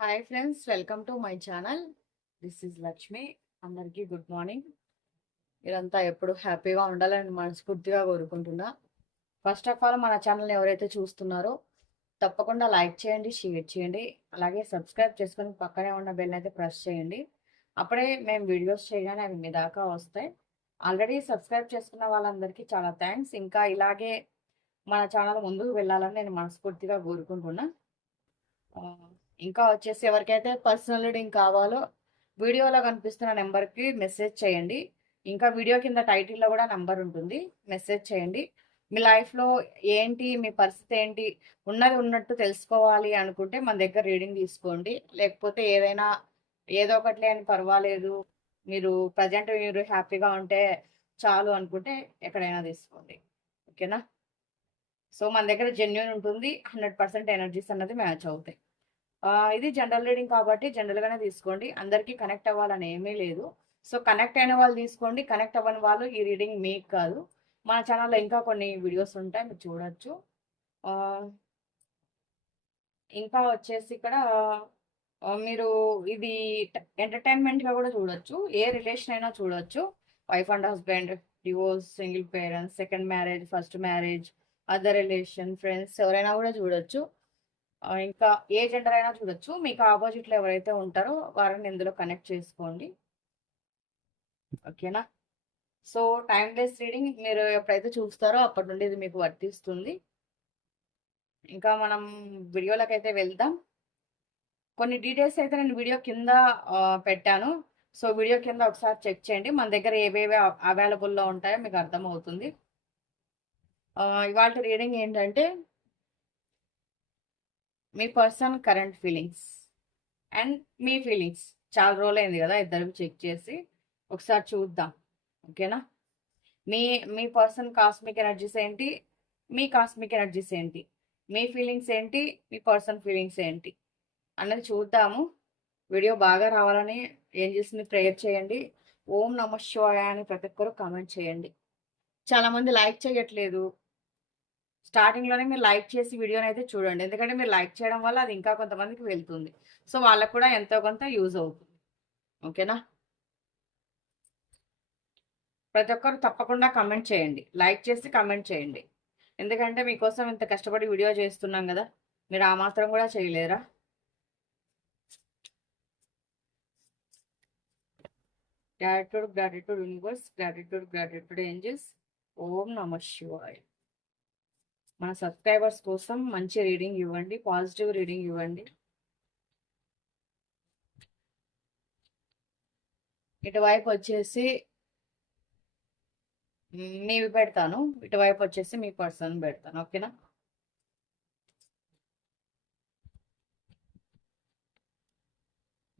Hi friends welcome to my channel this is Lakshmi అందరికీ good morning మీరంతా ఎప్పుడు హ్యాపీగా ఉండాలని మనస్ఫూర్తిగా కోరుకుంటున్నా. ఫస్ట్ ఆఫ్ ఆల్ మన ఛానల్ని ఎవరైతే చూస్తున్నారో తప్పకుండా లైక్ చేయండి షేర్ చేయండి. అలాగే సబ్స్క్రైబ్ చేసుకొని పక్కనే ఉన్న బెల్ అయితే ప్రెస్ చేయండి. అప్పుడే మేము వీడియోస్ చేయగానే అవి మీ దాకా వస్తాయి. ఆల్రెడీ సబ్స్క్రైబ్ చేసుకున్న వాళ్ళందరికీ చాలా థ్యాంక్స్ ఇంకా ఇలాగే మన ఛానల్ ముందుకు వెళ్ళాలని నేను మనస్ఫూర్తిగా కోరుకుంటున్నా. ఇంకా వచ్చేసి ఎవరికైతే పర్సనల్ రీడింగ్ కావాలో వీడియోలో కనిపిస్తున్న నెంబర్కి మెసేజ్ చేయండి. ఇంకా వీడియో కింద టైటిల్లో కూడా నెంబర్ ఉంటుంది మెసేజ్ చేయండి. మీ లైఫ్లో ఏంటి మీ పరిస్థితి ఏంటి ఉన్నది ఉన్నట్టు తెలుసుకోవాలి అనుకుంటే మన దగ్గర రీడింగ్ తీసుకోండి. లేకపోతే ఏదైనా ఏదో ఒకటి లేని పర్వాలేదు మీరు ప్రజెంట్ మీరు హ్యాపీగా ఉంటే చాలు అనుకుంటే ఎక్కడైనా తీసుకోండి. ఓకేనా? సో మన దగ్గర జెన్యున్ ఉంటుంది హండ్రెడ్ పర్సెంట్ ఎనర్జీస్ అన్నది మ్యాచ్ అవుతాయి. ఇది జనరల్ రీడింగ్ కాబట్టి జనరల్గానే తీసుకోండి. అందరికీ కనెక్ట్ అవ్వాలని ఏమీ లేదు. సో కనెక్ట్ అయిన వాళ్ళు తీసుకోండి. కనెక్ట్ అవ్వని వాళ్ళు ఈ రీడింగ్ మీకు కాదు. మన ఛానల్లో ఇంకా కొన్ని వీడియోస్ ఉంటాయి. మీరు చూడొచ్చు. ఇంకా వచ్చేసి ఇక్కడ మీరు ఇది ఎంటర్టైన్మెంట్గా కూడా చూడొచ్చు. ఏ రిలేషన్ అయినా చూడొచ్చు. Wife and husband divorce single parents second marriage first marriage other relation friends ఎవరైనా కూడా చూడొచ్చు. ఇంకా ఏ జెండర్ అయినా చూడొచ్చు. మీకు ఆపోజిట్లో ఎవరైతే ఉంటారో వారిని ఇందులో కనెక్ట్ చేసుకోండి. ఓకేనా? సో టైమ్లెస్ రీడింగ్ మీరు ఎప్పుడైతే చూస్తారో అప్పటి నుండి ఇది మీకు వర్తిస్తుంది. ఇంకా మనం వీడియోలకు అయితే వెళ్దాం. కొన్ని డీటెయిల్స్ అయితే నేను వీడియో కింద పెట్టాను. సో వీడియో కింద ఒకసారి చెక్ చేయండి. మన దగ్గర ఏవేవి అవైలబుల్లో ఉంటాయో మీకు అర్థమవుతుంది. ఇవాళ రీడింగ్ ఏంటంటే మీ పర్సన్ కరెంట్ ఫీలింగ్స్ అండ్ మీ ఫీలింగ్స్. చాలా రోజులైంది కదా ఇద్దరికి చెక్ చేసి ఒకసారి చూద్దాం. ఓకేనా? మీ మీ పర్సన్ కాస్మిక్ ఎనర్జీస్ ఏంటి? మీ కాస్మిక్ ఎనర్జీస్ ఏంటి? మీ ఫీలింగ్స్ ఏంటి? మీ పర్సన్ ఫీలింగ్స్ ఏంటి? అన్నది చూద్దాము. వీడియో బాగా రావాలని ఏం చేసింది ప్రేయర్ చేయండి. ఓం నమ శివాయ అని ప్రతి ఒక్కరు కామెంట్ చేయండి. చాలామంది లైక్ చేయట్లేదు. స్టార్టింగ్లోనే మీరు లైక్ చేసి వీడియోని అయితే చూడండి. ఎందుకంటే మీరు లైక్ చేయడం వల్ల అది ఇంకా కొంతమందికి వెళ్తుంది. సో వాళ్ళకు కూడా ఎంతో కొంత యూజ్ అవుతుంది. ఓకేనా? ప్రతి ఒక్కరు తప్పకుండా కమెంట్ చేయండి. లైక్ చేసి కమెంట్ చేయండి. ఎందుకంటే మీకోసం ఇంత కష్టపడి వీడియో చేస్తున్నాం కదా. మీరు ఆ మాత్రం కూడా చేయలేరా? Gratitude gratitude universe gratitude gratitude angels ఓం నమ శివాయ్. మన సబ్స్క్రైబర్స్ కోసం మంచి రీడింగ్ ఇవ్వండి పాజిటివ్ రీడింగ్ ఇవ్వండి. ఇటువైపు వచ్చేసి నీవి మీవి పెడతాను ఇటువైపు వచ్చేసి మీ పర్సన్ పెడతాను ఓకేనా?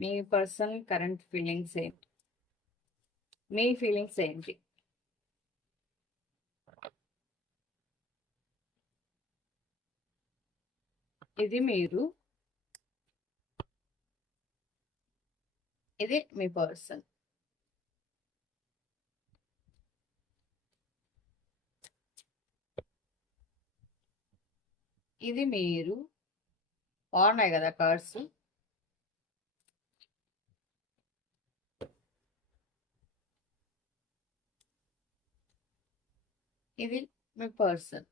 మీ పర్సన్ కరెంట్ ఫీలింగ్స్ ఏంటి? మీ ఫీలింగ్స్ ఏంటి? ఇది మీరు. ఇది మీ పర్సన్ ఇది మీరు. బాగున్నాయి కదా కార్డ్స్ ఇది మీ పర్సన్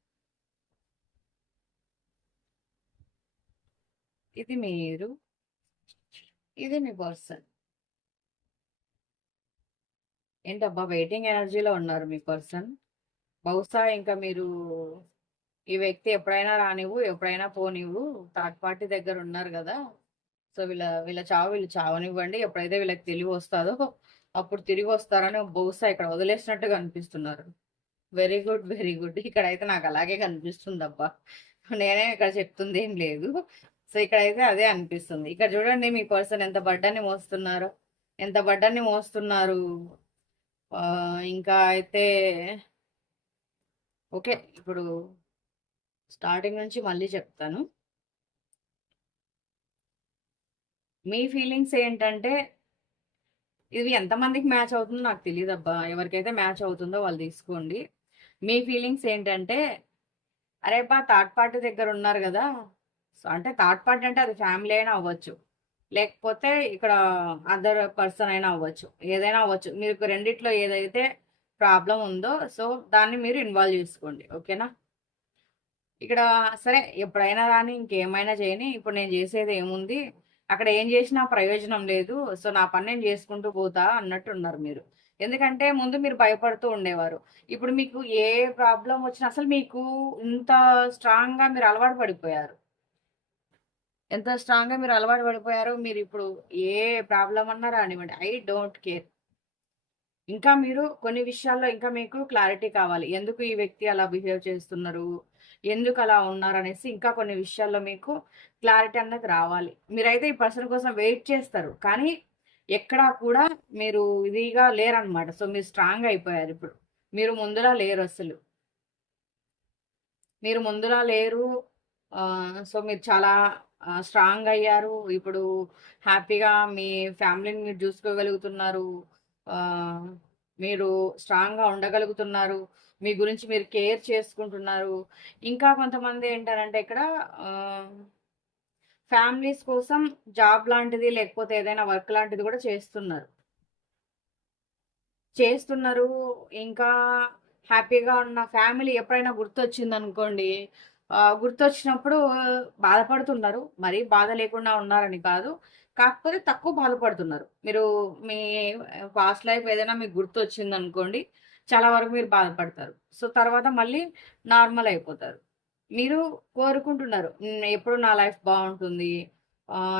ఇది మీరు ఇది మీ పర్సన్ ఏంటబ్బా వెయిటింగ్ ఎనర్జీలో ఉన్నారు మీ పర్సన్ బహుశా ఇంకా మీరు ఈ వ్యక్తి ఎప్పుడైనా రానివ్వు ఎప్పుడైనా పోనివ్వు థర్డ్ పార్టీ దగ్గర ఉన్నారు కదా. సో వీళ్ళ వీళ్ళ చావు వీళ్ళు చావనివ్వండి. ఎప్పుడైతే వీళ్ళకి తెలివి వస్తుందో అప్పుడు తిరిగి వస్తారని బహుశా ఇక్కడ వదిలేసినట్టుగా అనిపిస్తున్నారు. వెరీ గుడ్ వెరీ గుడ్ ఇక్కడైతే నాకు అలాగే కనిపిస్తుంది అబ్బా నేనే ఇక్కడ చెప్తుంది ఏం లేదు. సో ఇక్కడైతే అదే అనిపిస్తుంది. ఇక్కడ చూడండి మీ పర్సన్ ఎంత బడ్డాన్ని మోస్తున్నారు. ఎంత బడ్డాన్ని మోస్తున్నారు. ఇంకా అయితే ఓకే ఇప్పుడు స్టార్టింగ్ నుంచి మళ్ళీ చెప్తాను. మీ ఫీలింగ్స్ ఏంటంటే ఇది ఎంతమందికి మ్యాచ్ అవుతుందో నాకు తెలియదు అబ్బా ఎవరికైతే మ్యాచ్ అవుతుందో వాళ్ళు తీసుకోండి. మీ ఫీలింగ్స్ ఏంటంటే అరే బా థర్డ్ పార్టీ దగ్గర ఉన్నారు కదా. అంటే థర్డ్ పార్టీ అంటే అది ఫ్యామిలీ అయినా అవ్వచ్చు. లేకపోతే ఇక్కడ అదర్ పర్సన్ అయినా అవ్వచ్చు. ఏదైనా అవ్వచ్చు. మీకు రెండిట్లో ఏదైతే ప్రాబ్లం ఉందో సో దాన్ని మీరు ఇన్వాల్వ్ చేసుకోండి. ఓకేనా? ఇక్కడ సరే ఎప్పుడైనా కానీ ఇంకేమైనా చేయని ఇప్పుడు నేను చేసేది ఏముంది? అక్కడ ఏం చేసినా ప్రయోజనం లేదు. సో నా పని నేను చేసుకుంటూ పోతా అన్నట్టు ఉన్నారు మీరు. ఎందుకంటే ముందు మీరు భయపడుతూ ఉండేవారు. ఇప్పుడు మీకు ఏ ప్రాబ్లం వచ్చినా అసలు మీకు ఇంత స్ట్రాంగ్గా మీరు అలవాటు పడిపోయారు. ఎంత స్ట్రాంగ్గా మీరు అలవాటు పడిపోయారో మీరు ఇప్పుడు ఏ ప్రాబ్లం అన్నా రానివ్వండి. ఐ డోంట్ కేర్ ఇంకా మీరు కొన్ని విషయాల్లో ఇంకా మీకు క్లారిటీ కావాలి. ఎందుకు ఈ వ్యక్తి అలా బిహేవ్ చేస్తున్నారు? ఎందుకు అలా ఉన్నారు అనేసి ఇంకా కొన్ని విషయాల్లో మీకు క్లారిటీ అన్నది రావాలి. మీరైతే ఈ పర్సన్ కోసం వెయిట్ చేస్తారు. కానీ ఎక్కడా కూడా మీరు ఇదిగా లేరనమాట సో మీరు స్ట్రాంగ్ అయిపోయారు ఇప్పుడు. మీరు ముందులా లేరు అసలు. మీరు ముందులా లేరు. సో మీరు చాలా స్ట్రాంగ్ అయ్యారు. ఇప్పుడు హ్యాపీగా మీ ఫ్యామిలీని మీరు చూసుకోగలుగుతున్నారు. మీరు స్ట్రాంగ్గా ఉండగలుగుతున్నారు. మీ గురించి మీరు కేర్ చేసుకుంటున్నారు. ఇంకా కొంతమంది ఏంటంటే ఇక్కడ ఫ్యామిలీస్ కోసం జాబ్ లాంటిది లేకపోతే ఏదైనా వర్క్ లాంటిది కూడా చేస్తున్నారు. చేస్తున్నారు. ఇంకా హ్యాపీగా ఉన్న ఫ్యామిలీ ఎప్పుడైనా గుర్తొచ్చింది అనుకోండి గుర్తొచ్చినప్పుడు బాధపడుతున్నారు. మరీ బాధ లేకుండా ఉన్నారని కాదు. కాకపోతే తక్కువ బాధపడుతున్నారు. మీరు మీ పాస్ట్ లైఫ్ ఏదైనా మీకు గుర్తొచ్చింది అనుకోండి చాలా వరకు మీరు బాధపడతారు. సో తర్వాత మళ్ళీ నార్మల్ అయిపోతారు. మీరు కోరుకుంటున్నారు ఎప్పుడు నా లైఫ్ బాగుంటుంది?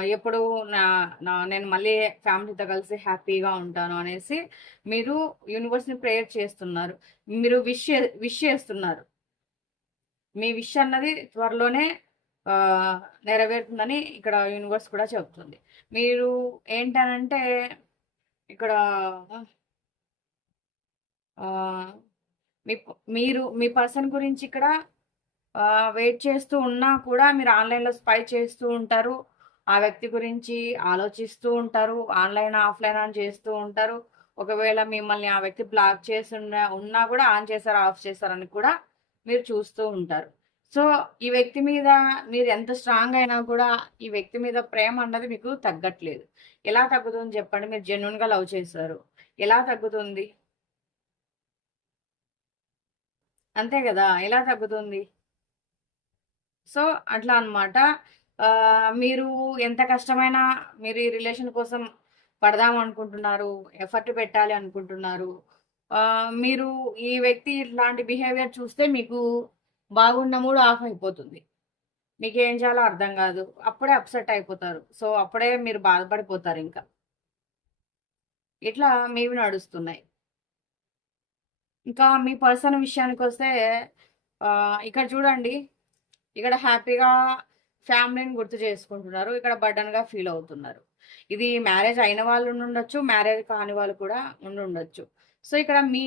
ఎప్పుడు నా నా నేను మళ్ళీ ఫ్యామిలీతో కలిసి హ్యాపీగా ఉంటాను అనేసి మీరు యూనివర్స్ని ప్రేయర్ చేస్తున్నారు. మీరు విష్ విష్ చేస్తున్నారు. మీ విష్ అన్నది త్వరలోనే నెరవేరుతుందని ఇక్కడ యూనివర్స్ కూడా చెబుతుంది. మీరు ఏంటనంటే ఇక్కడ మీ మీరు మీ పర్సన్ గురించి ఇక్కడ వెయిట్ చేస్తూ ఉన్నా కూడా మీరు ఆన్లైన్లో స్పై చేస్తూ ఉంటారు. ఆ వ్యక్తి గురించి ఆలోచిస్తూ ఉంటారు. ఆన్లైన్ ఆఫ్లైన్ ఆన్ చేస్తూ ఉంటారు. ఒకవేళ మిమ్మల్ని ఆ వ్యక్తి బ్లాక్ చేసి ఉన్నా కూడా ఆన్ చేశారు ఆఫ్ చేశారని కూడా మీరు చూస్తూ ఉంటారు. సో ఈ వ్యక్తి మీద మీరు ఎంత స్ట్రాంగ్ అయినా కూడా ఈ వ్యక్తి మీద ప్రేమ అన్నది మీకు తగ్గట్లేదు. ఎలా తగ్గుతుంది చెప్పండి? మీరు జెన్యున్గా లవ్ చేశారు. ఎలా తగ్గుతుంది? అంతే కదా? ఎలా తగ్గుతుంది? సో అట్లా అనమాట మీరు ఎంత కష్టమైనా మీరు ఈ రిలేషన్ కోసం పడదాం అనుకుంటున్నారు ఎఫర్ట్ పెట్టాలి అనుకుంటున్నారు. మీరు ఈ వ్యక్తి ఇట్లాంటి బిహేవియర్ చూస్తే మీకు బాగున్న మూడు ఆఫ్ అయిపోతుంది. మీకు ఏం చేయాలో అర్థం కాదు. అప్పుడే అప్సెట్ అయిపోతారు. సో అప్పుడే మీరు బాధపడిపోతారు ఇంకా. ఇట్లా మీవి నడుస్తున్నాయి. ఇంకా మీ పర్సన్ విషయానికి వస్తే ఇక్కడ చూడండి. ఇక్కడ హ్యాపీగా ఫ్యామిలీని గుర్తు చేసుకుంటున్నారు. ఇక్కడ బర్డన్గా ఫీల్ అవుతున్నారు. ఇది మ్యారేజ్ అయిన వాళ్ళు ఉండొచ్చు మ్యారేజ్ కాని వాళ్ళు కూడా ఉండుండొచ్చు. సో ఇక్కడ మీ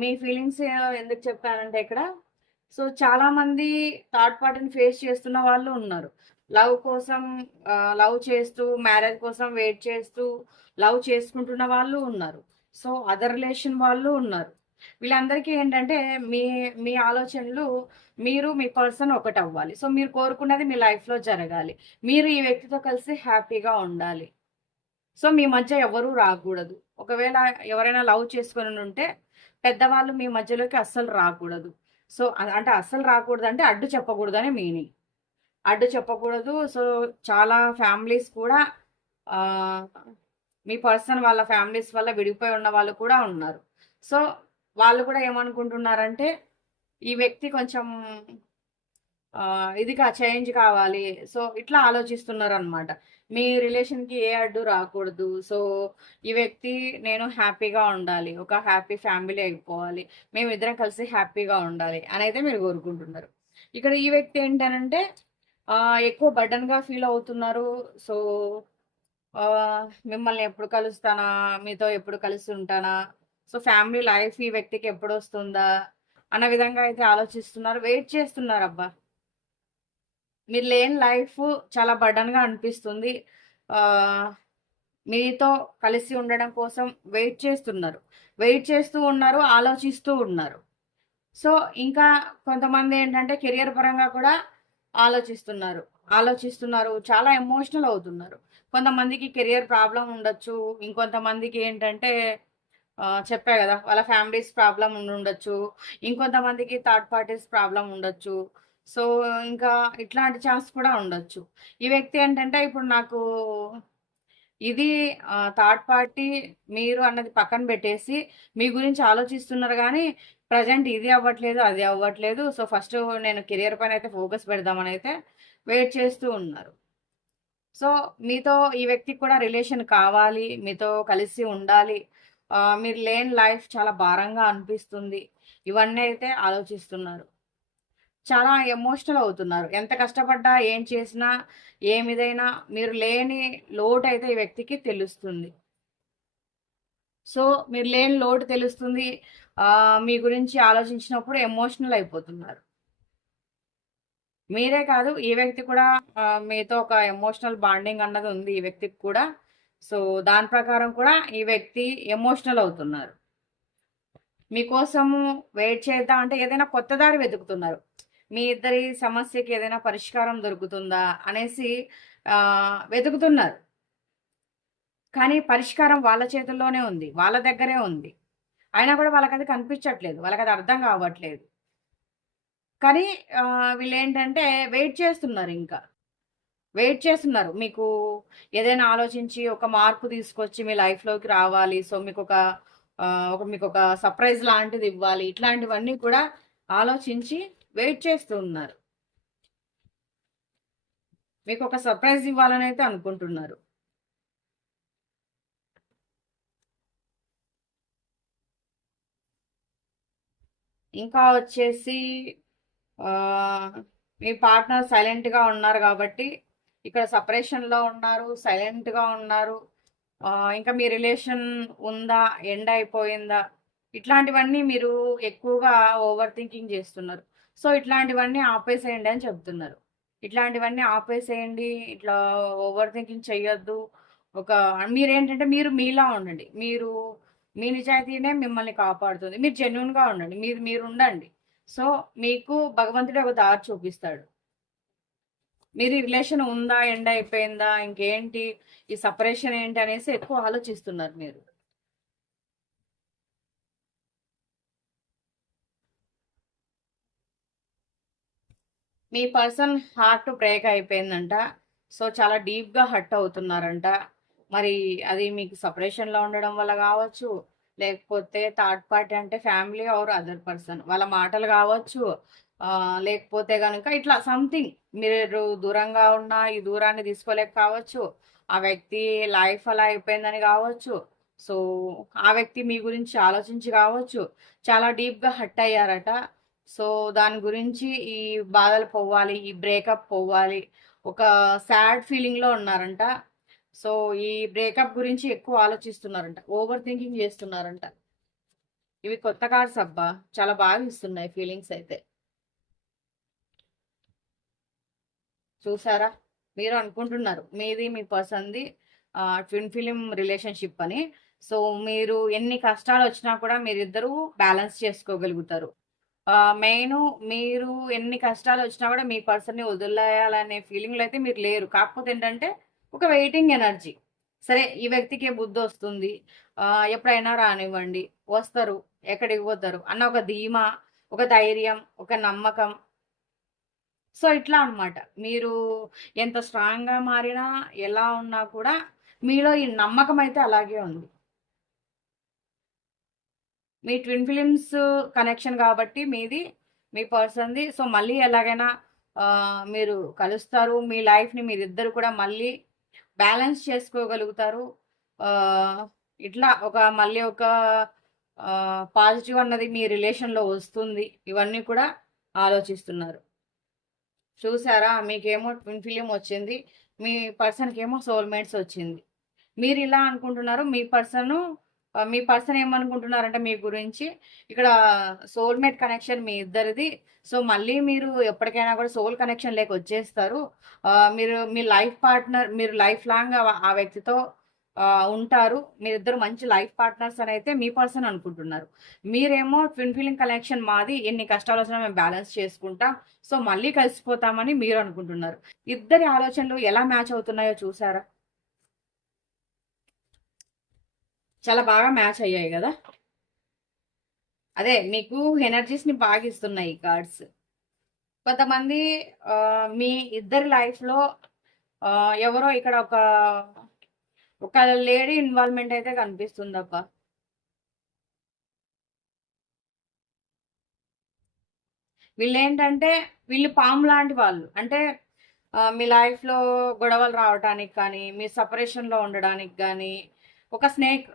మీ ఫీలింగ్స్ ఎందుకు చెప్పానంటే ఇక్కడ సో చాలామంది థర్డ్ పార్టీని ఫేస్ చేస్తున్న వాళ్ళు ఉన్నారు. లవ్ కోసం లవ్ చేస్తూ మ్యారేజ్ కోసం వెయిట్ చేస్తూ లవ్ చేసుకుంటున్న వాళ్ళు ఉన్నారు. సో అదర్ రిలేషన్ వాళ్ళు ఉన్నారు. వీళ్ళందరికీ ఏంటంటే మీ మీ ఆలోచనలు మీరు మీ పర్సన్ ఒకటి అవ్వాలి సో మీరు కోరుకున్నది మీ లైఫ్లో జరగాలి. మీరు ఈ వ్యక్తితో కలిసి హ్యాపీగా ఉండాలి. సో మీ మధ్య ఎవరూ రాకూడదు. ఒకవేళ ఎవరైనా లవ్ చేసుకొని ఉంటే పెద్దవాళ్ళు మీ మధ్యలోకి అస్సలు రాకూడదు. సో అంటే అస్సలు రాకూడదు అంటే అడ్డు చెప్పకూడదు అని మీనింగ్. అడ్డు చెప్పకూడదు. సో చాలా ఫ్యామిలీస్ కూడా మీ పర్సన్ వాళ్ళ ఫ్యామిలీస్ వల్ల విడిపోయి ఉన్న వాళ్ళు కూడా ఉన్నారు. సో వాళ్ళు కూడా ఏమనుకుంటున్నారంటే ఈ వ్యక్తి కొంచెం ఇదిగా చేంజ్ కావాలి. సో ఇట్లా ఆలోచిస్తున్నారు అనమాట మీ రిలేషన్కి ఏ అడ్డు రాకూడదు. సో ఈ వ్యక్తి నేను హ్యాపీగా ఉండాలి. ఒక హ్యాపీ ఫ్యామిలీ అయిపోవాలి. మేము ఇద్దరం కలిసి హ్యాపీగా ఉండాలి అని అయితే మీరు కోరుకుంటున్నారు. ఇక్కడ ఈ వ్యక్తి ఏంటనంటే ఎక్కువ బర్డన్గా ఫీల్ అవుతున్నారు. సో మిమ్మల్ని ఎప్పుడు కలుస్తానా? మీతో ఎప్పుడు కలిసి ఉంటానా? సో ఫ్యామిలీ లైఫ్ ఈ వ్యక్తికి ఎప్పుడు వస్తుందా? అన్న విధంగా అయితే ఆలోచిస్తున్నారు. వెయిట్ చేస్తున్నారు అబ్బా. మీరు లేని లైఫ్ చాలా బర్డన్గా అనిపిస్తుంది. మీతో కలిసి ఉండడం కోసం వెయిట్ చేస్తున్నారు. వెయిట్ చేస్తూ ఉన్నారు ఆలోచిస్తూ ఉన్నారు. సో ఇంకా కొంతమంది ఏంటంటే కెరియర్ పరంగా కూడా ఆలోచిస్తున్నారు. ఆలోచిస్తున్నారు చాలా ఎమోషనల్ అవుతున్నారు. కొంతమందికి కెరియర్ ప్రాబ్లం ఉండొచ్చు. ఇంకొంతమందికి ఏంటంటే చెప్పా కదా వాళ్ళ ఫ్యామిలీస్ ప్రాబ్లం ఉండొచ్చు ఇంకొంతమందికి థర్డ్ పార్టీస్ ప్రాబ్లం ఉండొచ్చు. సో ఇంకా ఇట్లాంటి ఛాన్స్ కూడా ఉండొచ్చు. ఈ వ్యక్తి ఏంటంటే ఇప్పుడు నాకు ఇది థర్డ్ పార్టీ మీరు అన్నది పక్కన పెట్టేసి మీ గురించి ఆలోచిస్తున్నారు కానీ ప్రజెంట్ ఇది అవ్వట్లేదు అది అవ్వట్లేదు. సో ఫస్ట్ నేను కెరియర్ పైన అయితే ఫోకస్ పెడదామని అయితే వెయిట్ చేస్తూ ఉన్నారు. సో మీతో ఈ వ్యక్తికి కూడా రిలేషన్ కావాలి మీతో కలిసి ఉండాలి. మీరు లేని లైఫ్ చాలా భారంగా అనిపిస్తుంది. ఇవన్నీ అయితే ఆలోచిస్తున్నారు. చాలా ఎమోషనల్ అవుతున్నారు. ఎంత కష్టపడ్డా ఏం చేసినా ఏమిదైనా మీరు లేని లోటు అయితే ఈ వ్యక్తికి తెలుస్తుంది. సో మీరు లేని లోటు తెలుస్తుంది. మీ గురించి ఆలోచించినప్పుడు ఎమోషనల్ అయిపోతున్నారు. మీరే కాదు ఈ వ్యక్తి కూడా మీతో ఒక ఎమోషనల్ బాండింగ్ అన్నది ఉంది ఈ వ్యక్తికి కూడా. సో దాని ప్రకారం కూడా ఈ వ్యక్తి ఎమోషనల్ అవుతున్నారు. మీకోసము వెయిట్ చేద్దాం అంటే ఏదైనా కొత్త దారి వెతుకుతున్నారు. మీ ఇద్దరి సమస్యకి ఏదైనా పరిష్కారం దొరుకుతుందా అనేసి వెతుకుతున్నారు. కానీ పరిష్కారం వాళ్ళ చేతుల్లోనే ఉంది వాళ్ళ దగ్గరే ఉంది. అయినా కూడా వాళ్ళకి అది కనిపించట్లేదు వాళ్ళకి అది అర్థం కావట్లేదు. కానీ వీళ్ళు ఏంటంటే వెయిట్ చేస్తున్నారు ఇంకా. వెయిట్ చేస్తున్నారు. మీకు ఏదైనా ఆలోచించి ఒక మార్పు తీసుకొచ్చి మీ లైఫ్లోకి రావాలి సో మీకు ఒక ఒక మీకు ఒక సర్ప్రైజ్ లాంటిది ఇవ్వాలి ఇట్లాంటివన్నీ కూడా ఆలోచించి వెయిట్ చేస్తూ ఉన్నారు. మీకు ఒక సర్ప్రైజ్ ఇవ్వాలని అయితే అనుకుంటున్నారు. ఇంకా వచ్చేసి మీ పార్ట్నర్ సైలెంట్గా ఉన్నారు కాబట్టి ఇక్కడ సపరేషన్లో ఉన్నారు సైలెంట్గా ఉన్నారు. ఇంకా మీ రిలేషన్ ఉందా ఎండ్ అయిపోయిందా? ఇట్లాంటివన్నీ మీరు ఎక్కువగా ఓవర్ థింకింగ్ చేస్తున్నారు. సో ఇట్లాంటివన్నీ ఆపేసేయండి అని చెప్తున్నారు. ఇట్లాంటివన్నీ ఆపేసేయండి ఇట్లా ఓవర్ థింకింగ్ చేయొద్దు ఒక మీరేంటంటే మీరు మీలా ఉండండి. మీరు మీ నిజాయితీనే మిమ్మల్ని కాపాడుతుంది. మీరు జెన్యున్గా ఉండండి. మీరు మీరు ఉండండి సో మీకు భగవంతుడే ఒక దారి చూపిస్తాడు. మీరు రిలేషన్ ఉందా ఎండ్ అయిపోయిందా ఇంకేంటి ఈ సపరేషన్ ఏంటి అనేసి ఎక్కువ ఆలోచిస్తున్నారు మీరు. మీ పర్సన్ హార్ట్ బ్రేక్ అయిపోయిందంట. సో చాలా డీప్గా హర్ట్ అవుతున్నారంట. మరి అది మీకు సపరేషన్లో ఉండడం వల్ల కావచ్చు లేకపోతే థర్డ్ పార్టీ అంటే ఫ్యామిలీ ఆర్ అదర్ పర్సన్ వాళ్ళ మాటలు కావచ్చు లేకపోతే కనుక ఇట్లా సంథింగ్ మీరు దూరంగా ఉన్న ఈ దూరాన్ని తీసుకోలేక కావచ్చు ఆ వ్యక్తి లైఫ్ అలా అయిపోయిందని కావచ్చు సో ఆ వ్యక్తి మీ గురించి ఆలోచించి కావచ్చు చాలా డీప్గా హర్ట్ అయ్యారట. సో దాని గురించి ఈ బాధలు పోవాలి ఈ బ్రేకప్ పోవాలి ఒక సాడ్ ఫీలింగ్లో ఉన్నారంట. సో ఈ బ్రేకప్ గురించి ఎక్కువ ఆలోచిస్తున్నారంట ఓవర్ థింకింగ్ చేస్తున్నారంట. ఇవి కొత్త కార్డ్స్ అబ్బా చాలా బాగా ఇస్తున్నాయి ఫీలింగ్స్ అయితే. చూసారా? మీరు అనుకుంటున్నారు మీది మీ పర్సన్ది ట్విన్ ఫిలిం రిలేషన్షిప్ అని. సో మీరు ఎన్ని కష్టాలు వచ్చినా కూడా మీరిద్దరూ బ్యాలెన్స్ చేసుకోగలుగుతారు. మెయిన్ మీరు ఎన్ని కష్టాలు వచ్చినా కూడా మీ పర్సన్ని వదిలేయాలనే ఫీలింగ్లో అయితే మీరు లేరు. కాకపోతే ఏంటంటే ఒక వెయిటింగ్ ఎనర్జీ. సరే ఈ వ్యక్తికి బుద్ధి వస్తుంది. ఎప్పుడైనా రానివ్వండి. వస్తారు. ఎక్కడికి పోతారు? అన్న ఒక ధీమా ఒక ధైర్యం ఒక నమ్మకం. సో ఇట్లా అన్నమాట. మీరు ఎంత స్ట్రాంగ్గా మారినా ఎలా ఉన్నా కూడా మీలో ఈ నమ్మకం అయితే అలాగే ఉంది. మీ ట్విన్ ఫిలిమ్స్ కనెక్షన్ కాబట్టి మీది మీ పర్సన్ది సో మళ్ళీ ఎలాగైనా మీరు కలుస్తారు. మీ లైఫ్ని మీరిద్దరు కూడా మళ్ళీ బ్యాలెన్స్ చేసుకోగలుగుతారు. ఇట్లా ఒక మళ్ళీ ఒక పాజిటివ్ అన్నది మీ రిలేషన్లో వస్తుంది. ఇవన్నీ కూడా ఆలోచిస్తున్నారు. చూసారా? మీకేమో ట్విన్ ఫిలిం వచ్చింది. మీ పర్సన్కి ఏమో సోల్మేట్స్ వచ్చింది. మీరు ఇలా అనుకుంటున్నారు. మీ పర్సన్ మీ పర్సన్ ఏమనుకుంటున్నారంటే మీ గురించి ఇక్కడ సోల్మేట్ కనెక్షన్ మీ ఇద్దరిది. సో మళ్ళీ మీరు ఎప్పటికైనా కూడా సోల్ కనెక్షన్ లేక వచ్చేస్తారు. మీరు మీ లైఫ్ పార్ట్నర్ మీరు లైఫ్ లాంగ్ ఆ వ్యక్తితో ఉంటారు. మీరిద్దరు మంచి లైఫ్ పార్ట్నర్స్ అని అయితే మీ పర్సన్ అనుకుంటున్నారు. మీరేమో ట్విన్ ఫీలింగ్ కనెక్షన్ మాది ఎన్ని కష్టాలు వచ్చినా మేము బ్యాలెన్స్ చేసుకుంటాం. సో మళ్ళీ కలిసిపోతామని మీరు అనుకుంటున్నారు. ఇద్దరి ఆలోచనలు ఎలా మ్యాచ్ అవుతున్నాయో చూసారా? చాలా బాగా మ్యాచ్ అయ్యాయి కదా? అదే మీకు ఎనర్జీస్ని బాగా ఇస్తున్నాయి ఈ కార్డ్స్. కొంతమంది మీ ఇద్దరి లైఫ్లో ఎవరో ఇక్కడ ఒక ఒక లేడీ ఇన్వాల్వ్మెంట్ అయితే కనిపిస్తుంది అక్క. వీళ్ళు ఏంటంటే వీళ్ళు పాము లాంటి వాళ్ళు. అంటే మీ లైఫ్లో గొడవలు రావడానికి కానీ మీ సపరేషన్లో ఉండడానికి కానీ ఒక స్నేక్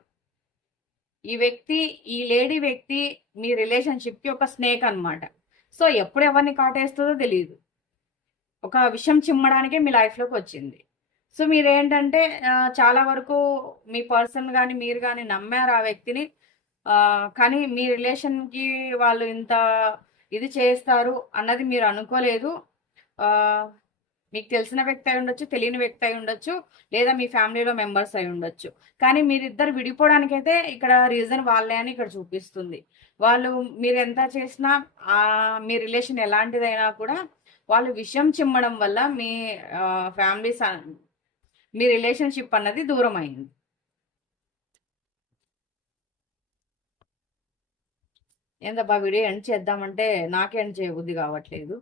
ఈ వ్యక్తి ఈ లేడీ వ్యక్తి మీ రిలేషన్షిప్కి ఒక స్నేక్ అనమాట సో ఎప్పుడు ఎవరిని కాటేస్తుందో తెలియదు ఒక విషయం చిమ్మడానికే మీ లైఫ్లోకి వచ్చింది. సో మీరేంటంటే చాలా వరకు మీ పర్సన్ కానీ మీరు కానీ నమ్మారు ఆ వ్యక్తిని. కానీ మీ రిలేషన్కి వాళ్ళు ఇంత ఇది చేస్తారు అన్నది మీరు అనుకోలేదు. మీకు తెలిసిన వ్యక్తి అయి ఉండొచ్చు తెలియని వ్యక్తి అయి ఉండొచ్చు లేదా మీ ఫ్యామిలీలో మెంబర్స్ అయి ఉండొచ్చు. కానీ మీరిద్దరు విడిపోవడానికైతే ఇక్కడ రీజన్ వాళ్ళే అని ఇక్కడ చూపిస్తుంది. వాళ్ళు మీరు ఎంత చేసినా మీ రిలేషన్ ఎలాంటిదైనా కూడా వాళ్ళు విషయం చిమ్మడం వల్ల మీ ఫ్యామిలీ మీ రిలేషన్షిప్ అన్నది దూరం అయింది. ఏందబ్బా వీడియో ఎండ్ చేద్దామంటే నాకే ఎండ్ చేయబుద్ధి కావట్లేదు.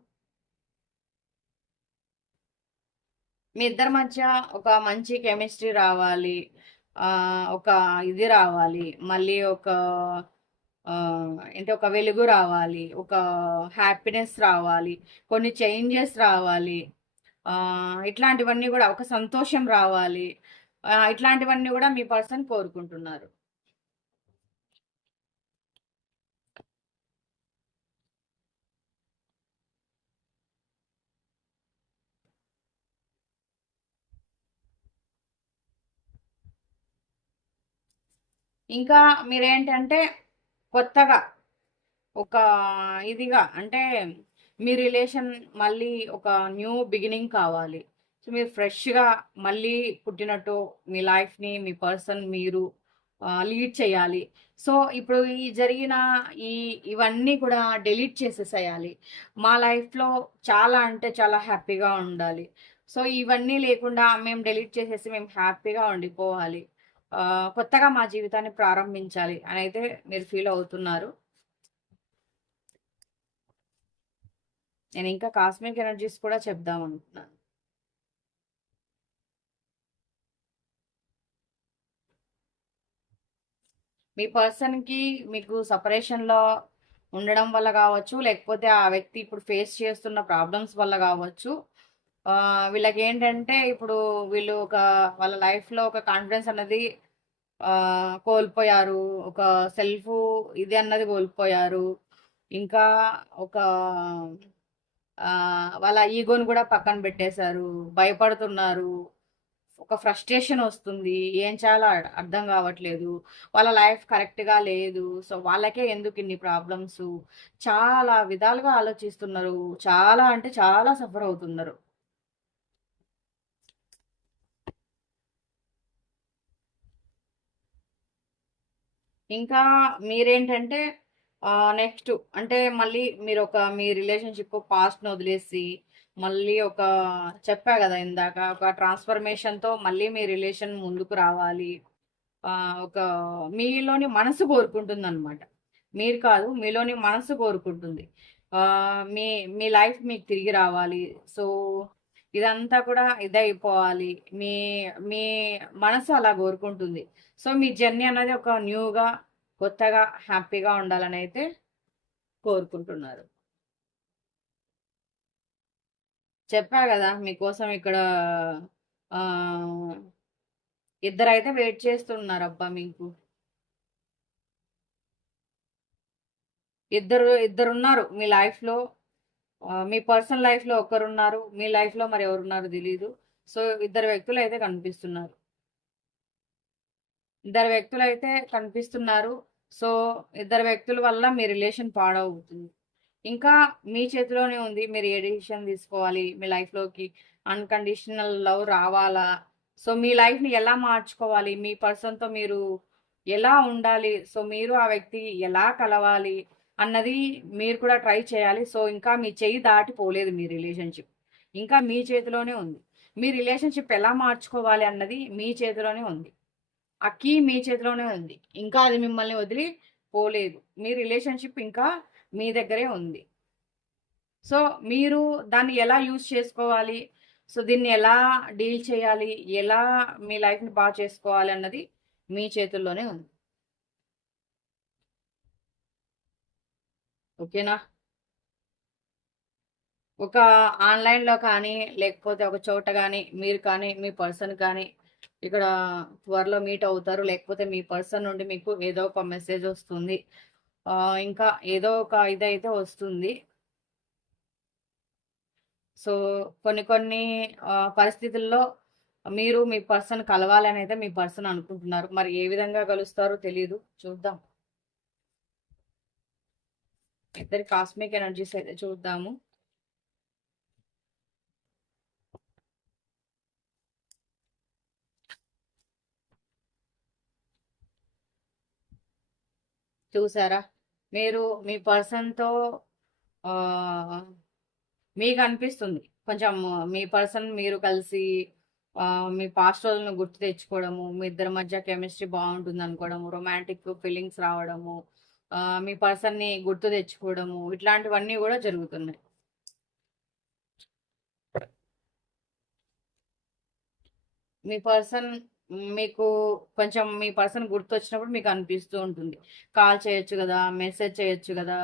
మీ ఇద్దరి మధ్య ఒక మంచి కెమిస్ట్రీ రావాలి ఒక ఇది రావాలి మళ్ళీ ఒక ఏంటి ఒక వెలుగు రావాలి ఒక హ్యాపీనెస్ రావాలి కొన్ని చేంజెస్ రావాలి ఇట్లాంటివన్నీ కూడా ఒక సంతోషం రావాలి ఇట్లాంటివన్నీ కూడా మీ పర్సన్ కోరుకుంటున్నారు. ఇంకా మీరేంటంటే కొత్తగా ఒక ఇదిగా అంటే మీ రిలేషన్ మళ్ళీ ఒక న్యూ బిగినింగ్ కావాలి. సో మీరు ఫ్రెష్గా మళ్ళీ పుట్టినట్టు మీ లైఫ్ని మీ పర్సన్ మీరు లీడ్ చేయాలి. సో ఇప్పుడు ఈ జరిగిన ఈ ఇవన్నీ కూడా డిలీట్ చేసేసేయాలి. మా లైఫ్లో చాలా అంటే చాలా హ్యాపీగా ఉండాలి. సో ఇవన్నీ లేకుండా మేము డెలీట్ చేసేసి మేము హ్యాపీగా ఉండిపోవాలి. కొత్తగా మా జీవితాన్ని ప్రారంభించాలి అని అయితే మీరు ఫీల్ అవుతున్నారు. నేను ఇంకా కాస్మిక్ ఎనర్జీస్ కూడా చెప్దాం అనుకున్నాను. మీ పర్సన్కి మీకు సపరేషన్లో ఉండడం వల్ల కావచ్చు లేకపోతే ఆ వ్యక్తి ఇప్పుడు ఫేస్ చేస్తున్న ప్రాబ్లమ్స్ వల్ల కావచ్చు వీళ్ళకి ఏంటంటే ఇప్పుడు వీళ్ళు ఒక వాళ్ళ లైఫ్లో ఒక కాన్ఫిడెన్స్ అన్నది కోల్పోయారు. ఒక సెల్ఫ్ ఇది అన్నది కోల్పోయారు. ఇంకా ఒక వాళ్ళ ఈగోని కూడా పక్కన పెట్టేశారు. భయపడుతున్నారు. ఒక ఫ్రస్ట్రేషన్ వస్తుంది. ఏం చాలా అర్థం కావట్లేదు. వాళ్ళ లైఫ్ కరెక్ట్గా లేదు. సో వాళ్ళకే ఎందుకు ఇన్ని ప్రాబ్లమ్స్? చాలా విధాలుగా ఆలోచిస్తున్నారు. చాలా అంటే చాలా సఫర్ అవుతున్నారు. ఇంకా మీరేంటంటే నెక్స్ట్ అంటే మళ్ళీ మీరు ఒక మీ రిలేషన్షిప్ పాస్ట్ని వదిలేసి మళ్ళీ ఒక చెప్పా కదా ఇందాక ఒక ట్రాన్స్ఫర్మేషన్తో మళ్ళీ మీ రిలేషన్ ముందుకు రావాలి. ఒక మీలోని మనసు కోరుకుంటుంది అనమాట మీరు కాదు మీలోని మనసు కోరుకుంటుంది. మీ మీ లైఫ్ మీకు తిరిగి రావాలి. సో ఇదంతా కూడా ఇదైపోవాలి. మీ మీ మనసు అలా కోరుకుంటుంది. సో మీ జర్నీ అనేది ఒక న్యూగా కొత్తగా హ్యాపీగా ఉండాలని అయితే కోరుకుంటున్నారు. చెప్పా కదా మీకోసం ఇక్కడ ఇద్దరైతే వెయిట్ చేస్తున్నారు అబ్బా మీకు. ఇద్దరు ఇద్దరు ఉన్నారు మీ లైఫ్లో. మీ పర్సనల్ లైఫ్లో ఒకరున్నారు మీ లైఫ్లో మరి ఎవరున్నారు తెలీదు. సో ఇద్దరు వ్యక్తులు అయితే కనిపిస్తున్నారు. ఇద్దరు వ్యక్తులు అయితే కనిపిస్తున్నారు. సో ఇద్దరు వ్యక్తుల వల్ల మీ రిలేషన్ పాడవుతుంది. ఇంకా మీ చేతిలోనే ఉంది మీరు ఏ డిసిషన్ తీసుకోవాలి మీ లైఫ్లోకి అన్కండిషనల్ లవ్ రావాలా? సో మీ లైఫ్ని ఎలా మార్చుకోవాలి? మీ పర్సన్తో మీరు ఎలా ఉండాలి? సో మీరు ఆ వ్యక్తి ఎలా కలవాలి? అన్నది మీరు కూడా ట్రై చేయాలి. సో ఇంకా మీ చెయ్యి దాటిపోలేదు మీ రిలేషన్షిప్. ఇంకా మీ చేతిలోనే ఉంది. మీ రిలేషన్షిప్ ఎలా మార్చుకోవాలి అన్నది మీ చేతిలోనే ఉంది. ఆ కీ మీ చేతిలోనే ఉంది. ఇంకా అది మిమ్మల్ని వదిలి పోలేదు. మీ రిలేషన్షిప్ ఇంకా మీ దగ్గరే ఉంది. సో మీరు దాన్ని ఎలా యూజ్ చేసుకోవాలి? సో దీన్ని ఎలా డీల్ చేయాలి? ఎలా మీ లైఫ్ని బాగా చేసుకోవాలి అన్నది మీ చేతుల్లోనే ఉంది. ఓకేనా? ఒక ఆన్లైన్లో కానీ లేకపోతే ఒక చోట కానీ మీరు కానీ మీ పర్సన్ కానీ ఇక్కడ త్వరలో మీట్ అవుతారు. లేకపోతే మీ పర్సన్ నుండి మీకు ఏదో ఒక మెసేజ్ వస్తుంది. ఇంకా ఏదో ఒక ఇదైతే వస్తుంది. సో కొన్ని కొన్ని పరిస్థితుల్లో మీరు మీ పర్సన్ కలవాలని అయితే మీ పర్సన్ అనుకుంటున్నారు. మరి ఏ విధంగా కలుస్తారో తెలియదు చూద్దాం. ఇద్దరి కాస్మిక్ ఎనర్జీస్ అయితే చూద్దాము. చూసారా? మీరు మీ పర్సన్తో మీకు అనిపిస్తుంది. కొంచెం మీ పర్సన్ మీరు కలిసి మీ పాస్ట్ రోజులను గుర్తు తెచ్చుకోవడము మీ ఇద్దరి మధ్య కెమిస్ట్రీ బాగుంటుంది అనుకోవడము రొమాంటిక్ ఫీలింగ్స్ రావడము మీ పర్సన్ని గుర్తు తెచ్చుకోవడము ఇట్లాంటివన్నీ కూడా జరుగుతున్నాయి. మీ పర్సన్ మీకు కొంచెం మీ పర్సన్ గుర్తొచ్చినప్పుడు మీకు అనిపిస్తూ ఉంటుంది. కాల్ చేయొచ్చు కదా మెసేజ్ చేయొచ్చు కదా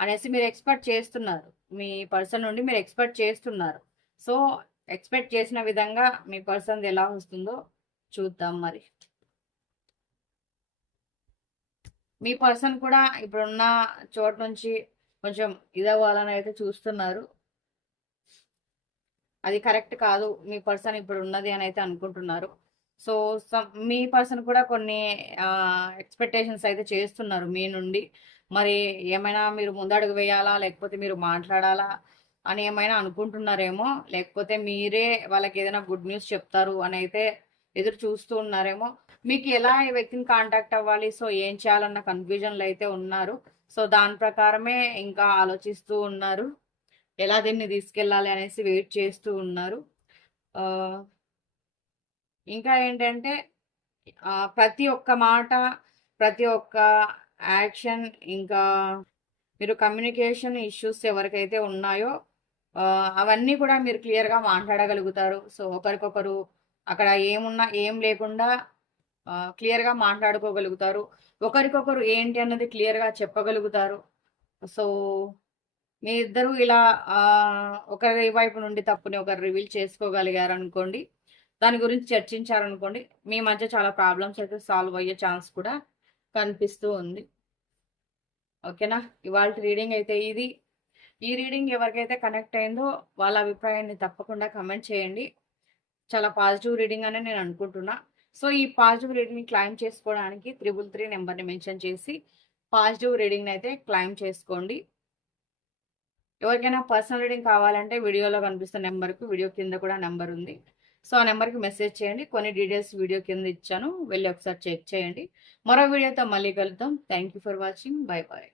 అనేసి మీరు ఎక్స్పెక్ట్ చేస్తున్నారు. మీ పర్సన్ నుండి మీరు ఎక్స్పెక్ట్ చేస్తున్నారు. సో ఎక్స్పెక్ట్ చేసిన విధంగా మీ పర్సన్ ఎలా వస్తుందో చూద్దాం మరి. మీ పర్సన్ కూడా ఇప్పుడున్న చోటు నుంచి కొంచెం ఇదవ్వాలని అయితే చూస్తున్నారు. అది కరెక్ట్ కాదు. మీ పర్సన్ ఇప్పుడు ఉన్నది అని అయితే అనుకుంటున్నారు. సో మీ పర్సన్ కూడా కొన్ని ఎక్స్పెక్టేషన్స్ అయితే చేస్తున్నారు మీ నుండి. మరి ఏమైనా మీరు ముందడుగు వేయాలా? లేకపోతే మీరు మాట్లాడాలా? అని ఏమైనా అనుకుంటున్నారేమో? లేకపోతే మీరే వాళ్ళకి ఏదైనా గుడ్ న్యూస్ చెప్తారు అని అయితే ఎదురు చూస్తూ ఉన్నారేమో. మీకు ఎలా ఈ వ్యక్తిని కాంటాక్ట్ అవ్వాలి? సో ఏం చేయాలన్న కన్ఫ్యూజన్లు అయితే ఉన్నారు. సో దాని ప్రకారమే ఇంకా ఆలోచిస్తూ ఉన్నారు. ఎలా దీన్ని తీసుకెళ్ళాలి అనేసి వెయిట్ చేస్తూ ఉన్నారు. ఇంకా ఏంటంటే ప్రతి ఒక్క మాట ప్రతి ఒక్క యాక్షన్ ఇంకా మీరు కమ్యూనికేషన్ ఇష్యూస్ ఎవరికైతే ఉన్నాయో అవన్నీ కూడా మీరు క్లియర్గా మాట్లాడగలుగుతారు. సో ఒకరికొకరు అక్కడ ఏమున్నా ఏం లేకుండా క్లియర్గా మాట్లాడుకోగలుగుతారు. ఒకరికొకరు ఏంటి అన్నది క్లియర్గా చెప్పగలుగుతారు. సో మీ ఇద్దరు ఇలా ఒకరి వైపు నుండి తప్పుని ఒకరు రివీల్ చేసుకోగలిగారు అనుకోండి దాని గురించి చర్చించారనుకోండి మీ మధ్య చాలా ప్రాబ్లమ్స్ అయితే సాల్వ్ అయ్యే ఛాన్స్ కూడా కనిపిస్తూ ఉంది. ఓకేనా? ఇవాళ రీడింగ్ అయితే ఇది. ఈ రీడింగ్ ఎవరికైతే కనెక్ట్ అయిందో వాళ్ళ అభిప్రాయాన్ని తప్పకుండా కమెంట్ చేయండి. చాలా పాజిటివ్ రీడింగ్ అని నేను అనుకుంటున్నా. సో ఈ పాజిటివ్ రీడింగ్ని క్లైమ్ చేసుకోవడానికి త్రిబుల్ త్రీ నెంబర్ని మెన్షన్ చేసి పాజిటివ్ రీడింగ్ని అయితే క్లైమ్ చేసుకోండి. ఎవరికైనా పర్సనల్ రీడింగ్ కావాలంటే వీడియోలో కనిపిస్తున్న నెంబర్కి వీడియో కింద కూడా నెంబర్ ఉంది. సో ఆ నెంబర్కి మెసేజ్ చేయండి. కొన్ని డీటెయిల్స్ వీడియో కింద ఇచ్చాను. వెళ్ళి ఒకసారి చెక్ చేయండి. మరో వీడియోతో మళ్ళీ కలుద్దాం. Thank for watching bye bye